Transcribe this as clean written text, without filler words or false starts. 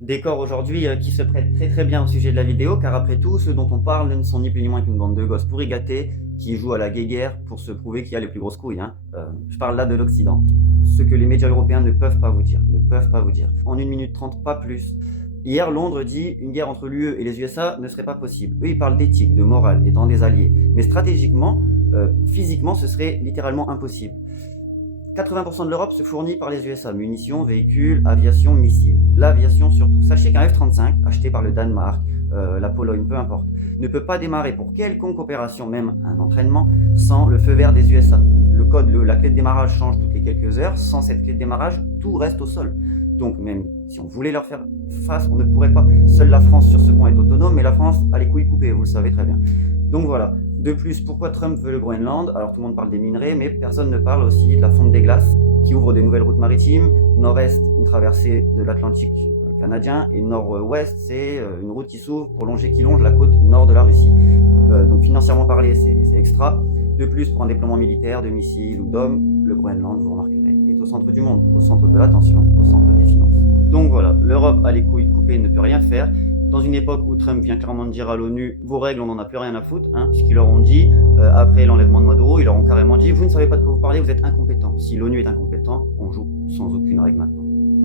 Décor aujourd'hui qui se prête très très bien au sujet de la vidéo, car après tout, ceux dont on parle ne sont ni plus ni moins qu'une bande de gosses pourri gâtés qui jouent à la guéguerre pour se prouver qui a les plus grosses couilles. Hein. Je parle là de l'Occident. Ce que les médias européens ne peuvent pas vous dire, ne peuvent pas vous dire. En 1 minute 30, pas plus. Hier, Londres dit une guerre entre l'UE et les USA ne serait pas possible. Eux, ils parlent d'éthique, de morale, étant des alliés. Mais stratégiquement, physiquement, ce serait littéralement impossible. 80% de l'Europe se fournit par les USA, munitions, véhicules, aviation, missiles. L'aviation surtout. Sachez qu'un F-35, acheté par le Danemark, la Pologne, peu importe, ne peut pas démarrer pour quelconque opération, même un entraînement, sans le feu vert des USA. Le code, la clé de démarrage change toutes les quelques heures. Sans cette clé de démarrage, tout reste au sol. Donc même si on voulait leur faire face, on ne pourrait pas. Seule la France sur ce point est autonome, mais la France a les couilles coupées, vous le savez très bien. Donc voilà. De plus, pourquoi Trump veut le Groenland? Alors tout le monde parle des minerais, mais personne ne parle aussi de la fonte des glaces qui ouvre des nouvelles routes maritimes. Nord-est, une traversée de l'Atlantique canadien, et nord-ouest, c'est une route qui s'ouvre qui longe la côte nord de la Russie. Donc financièrement parlé, c'est extra. De plus, pour un déploiement militaire, de missiles ou d'hommes, le Groenland, vous remarquerez, est au centre du monde, au centre de l'attention, au centre des finances. Donc voilà, l'Europe a les couilles coupées et ne peut rien faire. Dans une époque où Trump vient clairement de dire à l'ONU, vos règles, on n'en a plus rien à foutre, hein, puisqu'ils leur ont dit, après l'enlèvement de Maduro, ils leur ont carrément dit, vous ne savez pas de quoi vous parlez, vous êtes incompétents. Si l'ONU est incompétent, on joue sans aucune règle maintenant.